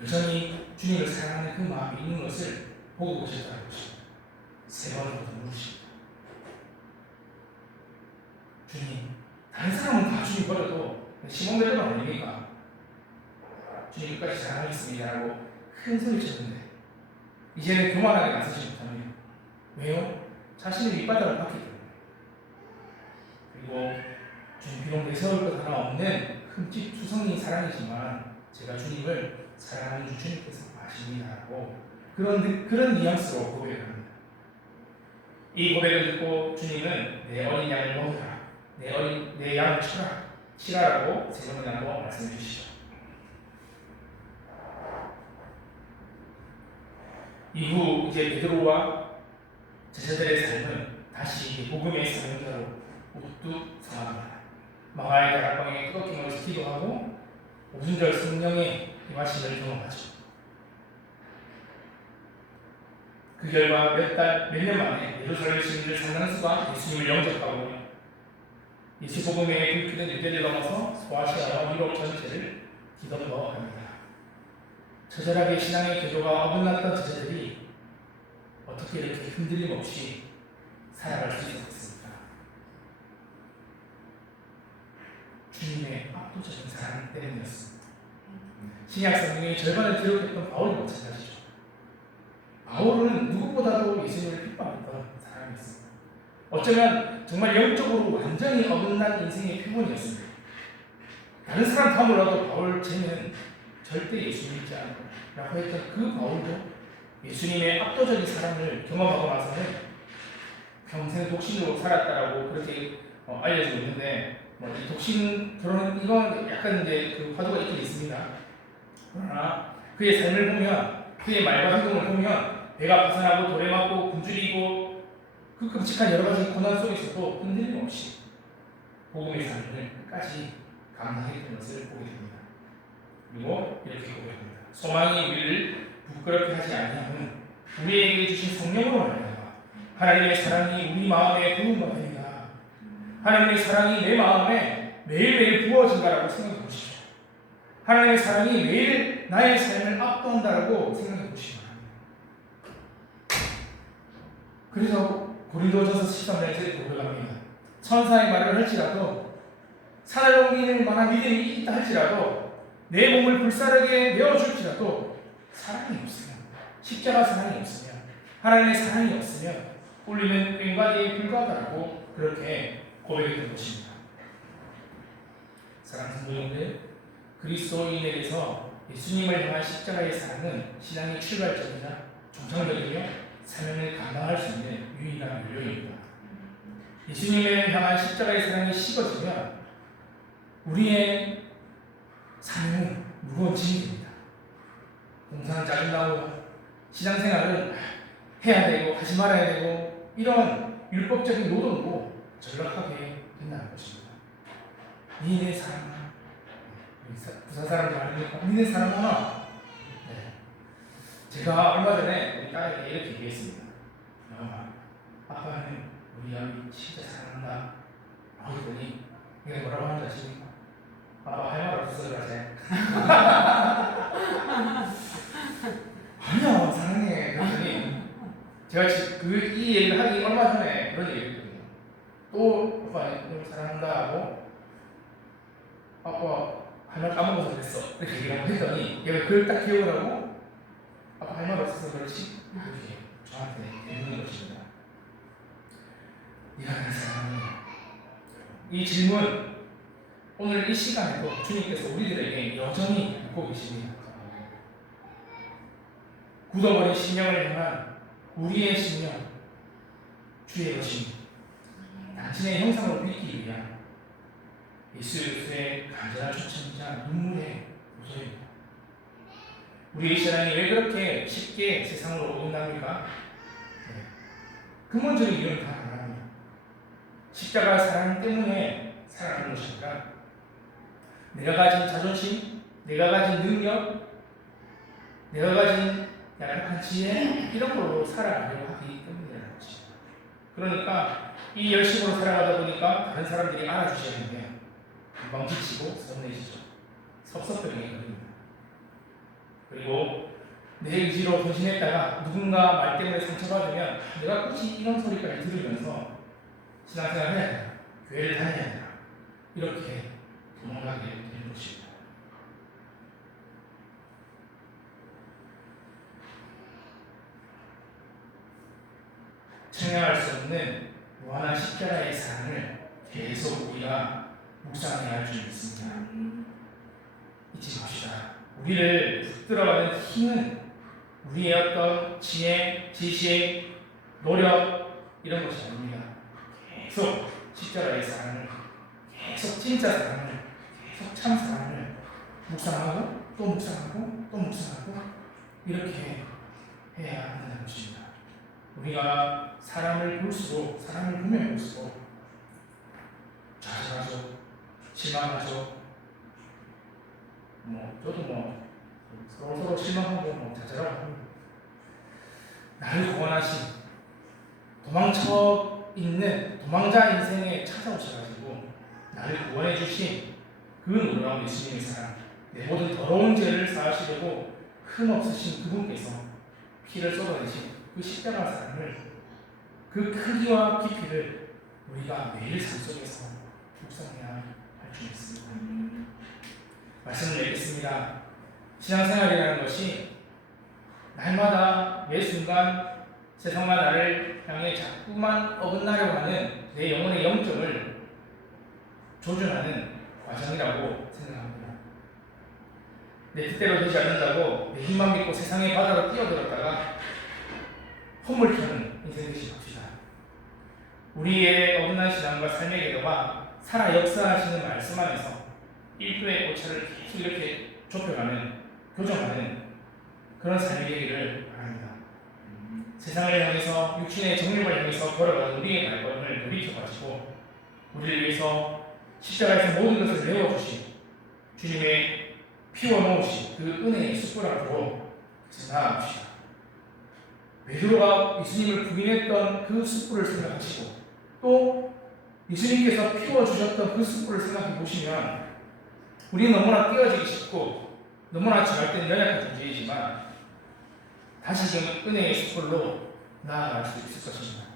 여전히 주님을 사랑하는 그 마음이 있는 것을 보고 계셨다는 것입니다. 세 번을 더 물으십니다. 주님, 다른 사람은 다 주님 버려도 시몬 베드로는 아닙니까? 주님 끝까지 사랑하겠습니다라고 큰 소리 쳤는데 이제는 교만하게 나서지 못합니다. 왜요? 자신의 밑바닥을 봤기 때문에. 그리고 주님, 비록 내세울 것 하나 없는 흠집 투성인 사랑이지만 제가 주님을 사랑하는 줄 주님께서 아십니다라고 그런 뉘앙스로 고백을 합니다. 이 고백을 듣고 주님은 내 어린 양을 먹으라, 내 양을 치라라고 세 번이나 말씀해 주시죠. 이후 이제 베드로와 제자들의 삶은 다시 복음의 사명자로 우뚝 서합니다. 마가의 다락방에 뜨겁게 모여서 기도하고 오순절 성령의 임하심을 경험하죠. 그 결과 몇 년 만에 예루살렘 시민들 상당수가 예수님을 영접하고 예수 복음의 불길은 유대를 넘어서 소아시아와 유럽 전체를 뒤덮어갑니다. 처절하게 신앙의 기도가 어긋났던 제자들이 어떻게 이렇게 흔들림 없이 살아갈 수 있었습니까? 주님의 압도적인 사랑 때문이었습니다. 신약 성경의 절반을 기록했던 바울이 마찬가지죠. 바울은 누구보다도 예수님을 핍박했던 사람이었습니다. 어쩌면 정말 영적으로 완전히 어긋난 인생의 표본이었습니다. 다른 사람 다 몰라도 바울 쟤는 절대 예수 믿지 않는다라고 했던 그 바울도 예수님의 압도적인 사랑을 경험하고 나서는 평생 독신으로 살았다라고 그렇게 알려지고 있는데, 이 독신 결혼 이건 약간 이제 그 화두가 있긴 있습니다. 그러나 그의 삶을 보면, 그의 말과 행동을 보면 배가 파산하고 돌에 맞고 굶주리고 그 끔찍한 여러 가지 고난 속에서도 흔들림 없이 복음의 삶을 끝까지 감당했던 것을 보게 됩니다. 그리고 이렇게 고백합니다. 소망이 우리를 부끄럽게 하지 아니하면 우리에게 주신 성령으로 말미암아 하나님의 사랑이 우리 마음에 부음과 됩니다. 하나님의 사랑이 내 마음에 매일매일 부어진다라고 생각해 보십시오. 하나님의 사랑이 매일 나의 삶을 압도한다라고 생각해 보시기 바랍니다. 그래서 고린도전서 13장에서 고백합니다. 천사의 말을 할지라도 산을 옮기는 만한 믿음이 있다 할지라도 내 몸을 불사르게 내어줄지라도 사랑이 없으면, 십자가 사랑이 없으면, 하나님의 사랑이 없으면 우리는 꽹과리에 불과하다고 그렇게 고백했던 것입니다. 사랑하는 성도님들, 그리스도인에게서 예수님을 향한 십자가의 사랑은 신앙의 출발점이자 종착역이며 사명을 감당할 수 있는 유일한 연료입니다. 예수님을 향한 십자가의 사랑이 식어지면 우리의 사명은 무거운 짐이 됩니다. 공사는 짜증나고 신앙생활은 해야 되고 하지 말아야 되고 이런 율법적인 노동도 전락하게 된다는 것입니다. 니네 사랑하나? 부산 사람들 아닙니까? 니네 사랑하나? 네. 제가 얼마 전에 우리 딸에게 이렇게 얘기했습니다. 아빠는 우리 아이 진짜 사랑한다. 그랬더니 내가 뭐라고 하는지 아십니까? 아빠 할 말 없어서 그러지. 아니야 사랑해. 그랬더니 제가 이 얘기를 하기 얼마 전에 그런 얘기를 했거든요. 또 아빠 너 사랑한다 하고 아빠 할 말 까먹어서 그랬어. 이렇게 얘기를 했더니 얘가 그걸 딱 기억을 하고 아빠 할 말 없어서 그렇지? 이렇게 저한테 대는 것입니다. 네가 나를 사랑하느냐? 이 질문 오늘 이 시간에도 주님께서 우리들에게 여전히 묻고 계십니다. 굳어버린 심령을 향한 우리의 심령, 주의 것입니다. 당신의 형상으로 빚기 위한 예수 그리스도의 간절한 초청이자 눈물의 요소입니다. 우리 이 신앙이 왜 그렇게 쉽게 세상으로 어긋납니까? 근본적인 이유는 다 하나입니다. 십자가 사랑 때문에 살아가는 것입니다. 내가 가진 자존심, 내가 가진 능력, 내가 가진 약한 지혜 이런 걸로 살아가려고 하기 때문이라는 것입니다. 그러니까 이 열심으로 살아가다 보니까 다른 사람들이 알아주셔야 하는데 금방 지치고 서운해지죠. 섭섭병에 걸립니다. 그리고 내 의지로 헌신했다가 누군가 말 때문에 상처받으면 내가 굳이 이런 소리까지 들으면서 신앙생활을 해야 되나? 교회를 다녀야 되나? 이렇게 도망가게 되는 것입니다. 청량할 수 없는 무한한 십자가의 사랑을 계속 우리가 묵상해야 할 줄 믿습니다. 잊지 맙시다. 우리를 붙들어가는 힘은 우리의 어떤 지혜, 지식, 노력 이런 것이 아닙니다. 계속 십자가의 사랑을, 계속 진짜 사랑을, 계속 참 사랑을 묵상하고 또 묵상하고 또 묵상하고 이렇게 해야 한다는 것입니다. 우리가 사람을 볼수록, 사람을 보면 볼수록 좌절하죠, 실망하죠. 저도 서로 실망하고 좌절하고 나를 구원하신 도망쳐 있는 도망자 인생에 찾아오셔가지고 나를 구원해 주신 그 놀라운 예수님의 사랑, 내 모든 더러운 죄를 사하시려고 흠없으신 그분께서 피를 쏟아내신 그 십자가 사랑을, 그 크기와 깊이를 우리가 매일 삶 속에서 묵상해야 할 줄 믿습니다. 말씀을 읽겠습니다. 신앙생활이라는 것이 날마다 매 순간 세상과 나를 향해 자꾸만 어긋나려고 하는 내 영혼의 영점을 조준하는 과정이라고 생각합니다. 내 뜻대로 되지 않는다고 내 힘만 믿고 세상의 바다로 뛰어들었다가 허물켜는 인생 되지 맙시다. 우리의 어긋난 신앙과 삶의 궤도가 살아 역사하시는 말씀 안에서 일도의 오차를 계속 이렇게 좁혀가는, 교정하는 그런 삶이 되기를 바랍니다. 세상을 향해서, 육신의 정욕을 향해서 걸어가는 우리의 발걸음을 돌이켜가지고 우리를 위해서 십자가에서 모든 것을 내어주신 주님의 피워 놓으신 그 은혜의 숯불 앞으로 나아갑시다. 베드로가 예수님을 부인했던 그 숯불을 생각하시고 또 예수님께서 피워주셨던 그 숯불을 생각해 보시면 우리는 너무나 깨어지기 쉽고 너무나 잘할 때는 연약한 존재이지만 다시금 은혜의 숯불로 나아갈 수 있을 것입니다.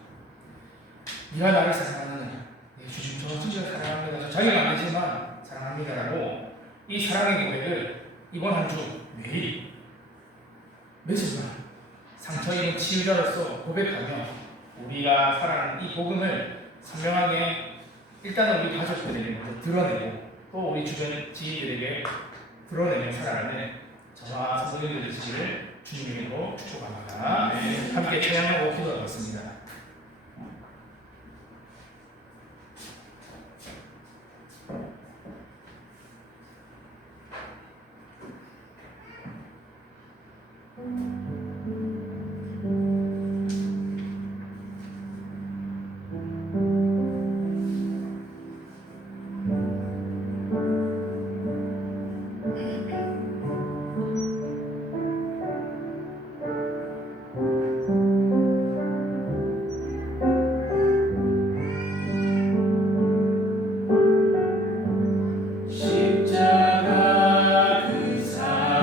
네가 나를 사랑하느냐? 네, 주님 저 진짜 사랑합니다. 저 자기가 안 되지만 사랑합니다라고 이 사랑의 고백을 이번 한 주 매일 며칠간 상처 입은 치유자로서 고백하며 우리가 살아가는 이 복음을 선명하게 일단은 우리 가족들에게 먼저 드러내고 또 우리 주변 지인들에게 드러내며 살아가는 저와 성도님들 되시기를 주님으로 축복합니다. 함께 찬양하고 기도하겠습니다. 십자가 그 사랑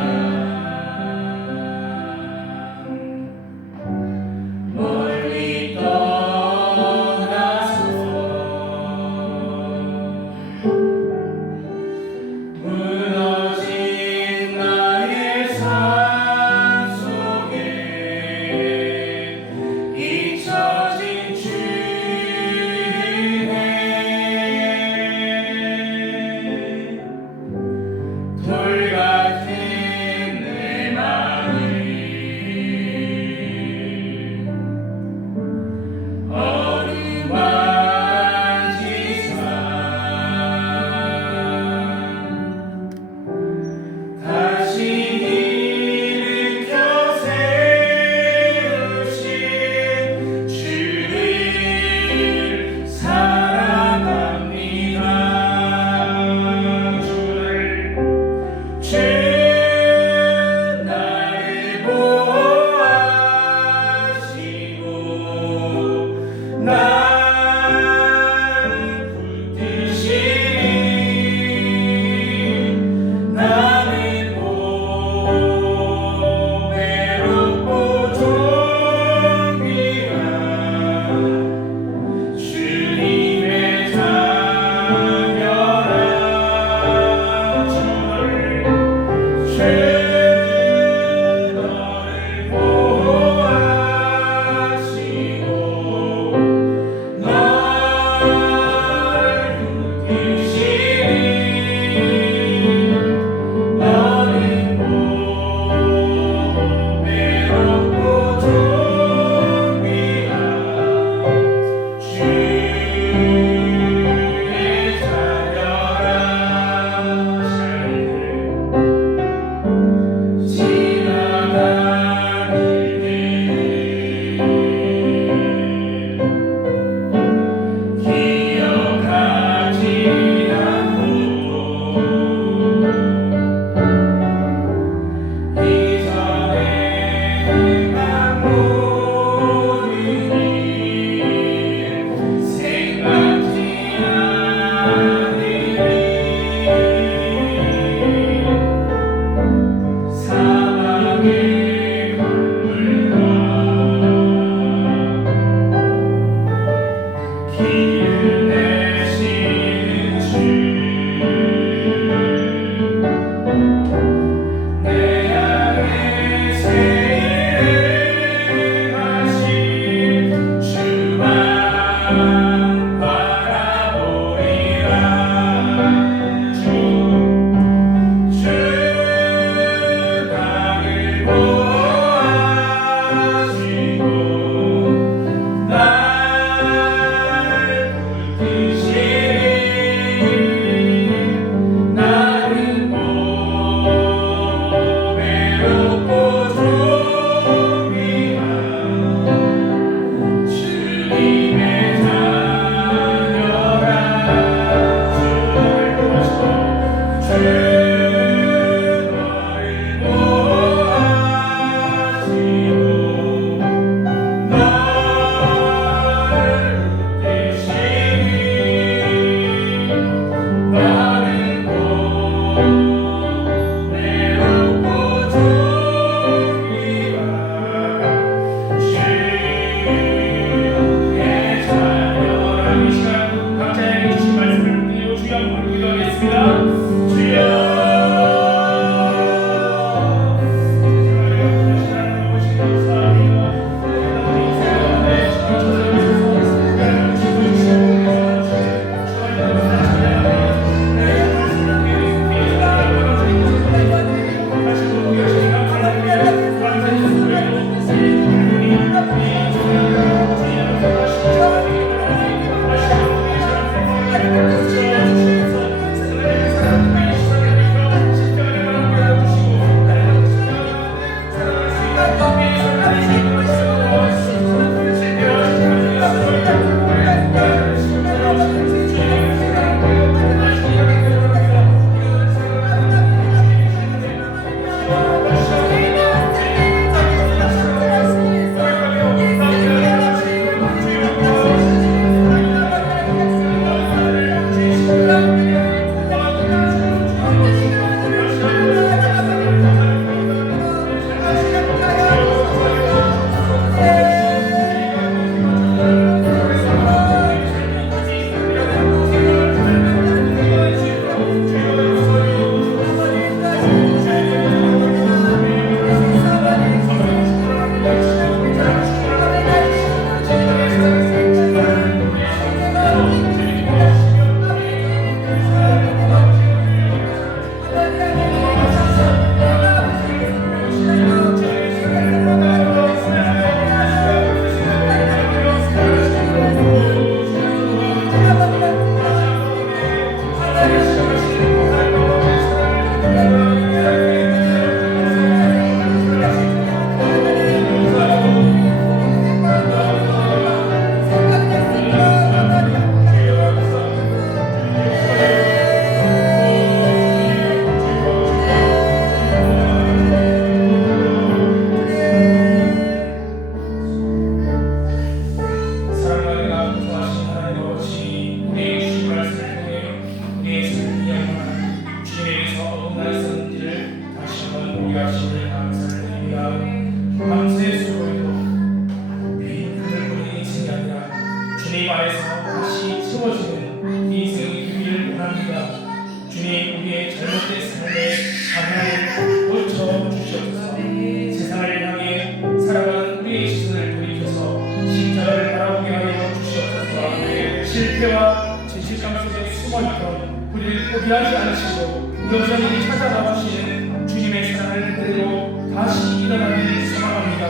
실패와 죄책감 속에 숨어있던 우리를 포기하지 않으시고 여전히 찾아가 주시는 주님의 사랑을 그대로 다시 일어나기를 소망합니다.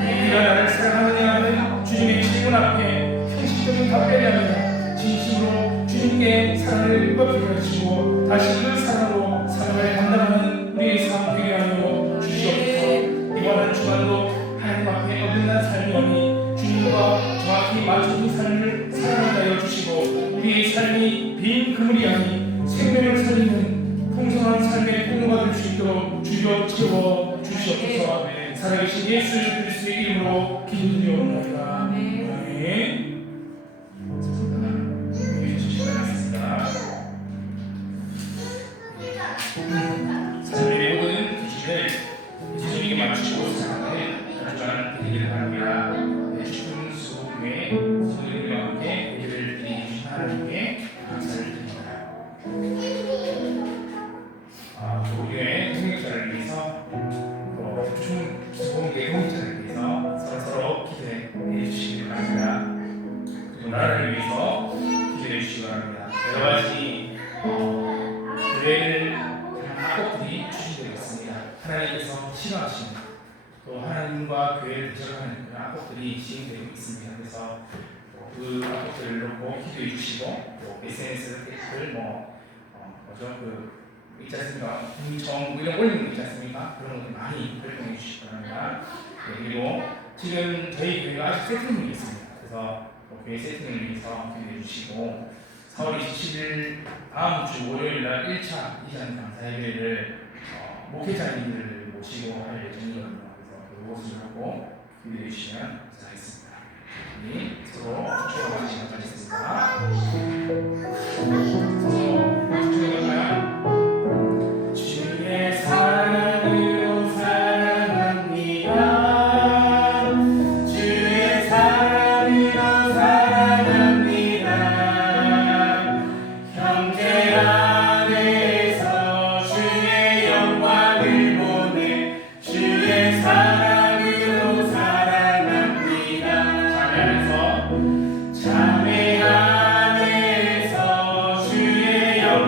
우리가 나를 사랑하느냐 하는 주님의 질문 앞에 형식적인 답변이 아니라 진심으로 주님께 사랑을 의겁하게 하시고 다시 그 사랑으로 사랑을 감당하는 우리의 삶 되게 하여 주시옵소서. 이번 한 주간도 하나님 앞에 어긋난 삶이 아니 주님과 정확히 맞춰진 삶을 살아가게 하여 주시고 우리의 삶이 빈 그물이 아니 생명을 살리는 풍성한 삶의 통로가 될 수 있도록 주여 채워 주시옵소서. 살아계신 예수 그리스도의 이름으로 기도드리옵나이다. 아멘. 사람의 모든 기준을 주님에게 맞추고 사랑하는 한 주간 되기를 바랍니다. 주님 수고에 성령님과 함께 예배를 드리신 하나님께 감사를 드립니다. 우리의 동역자를 위해서 수고의 동역자를 위해서 서로 기도해 주시기 바랍니다. 그리고 나라를 위해서 기도해 주시기 바랍니다. 여러 가지 교회를 악법들이 추진되고 있습니다. 하나님께서 싫어하시는 또 하나님과 교회를 대적하는 그런 악법들이 진행되고 있습니다. 그래서 그 악법들을 놓고 기도해 주시고 또 SNS 댓글 있지 않습니까? 국민청 이런 올리는 거 있지 않습니까? 그런 것들 많이 활동해 주시기 바랍니다. 그리고 지금 저희 교회가 아직 세팅이 있습니다. 그래서 교회 세팅을 위해서 기도해 주시고 4월 27일 다음 주 월요일날 1차 이전 강사 예배를 목회자님들을 모시고 할 예정이거든요. 그래서 그것을 하고 기도해 주시면 감사하겠습니다. 우리 서로 축복을 하시기 바라겠습니다. 서로 축복할까요? 주의 사랑으로 사랑합니다. 주의 사랑으로 사랑합니다. 형제 안에서 주의 영광을 보내 주의 사랑으로 사랑합니다. 자매 안에서 주의 영광을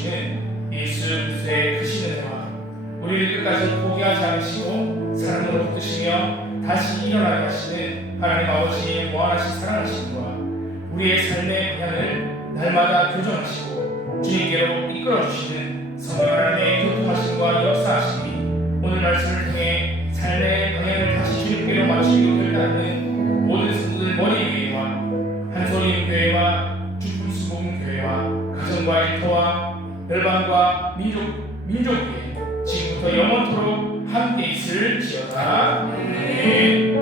주시는 예수 그리스도의 크신 은혜와 우리를 끝까지 포기하지 않으시고 사랑으로 붙드시며 다시 일어나게 하시는 하나님 아버지의 무한하신 사랑하심과 우리의 삶의 방향을 날마다 교정하시고 주님께로 이끌어주시는 성령 하나님의 교통하심과 역사하심이 오늘 말씀을 통해 삶의 방향을 다시 주님께로 맞추기로 결단하는 모든 성도들 머리위에와 한소림 교회와 주품수봉 교회와 가정과 일터와 열방과 민족 위에 지금부터 영원토록 함께 있을지어다. 아멘.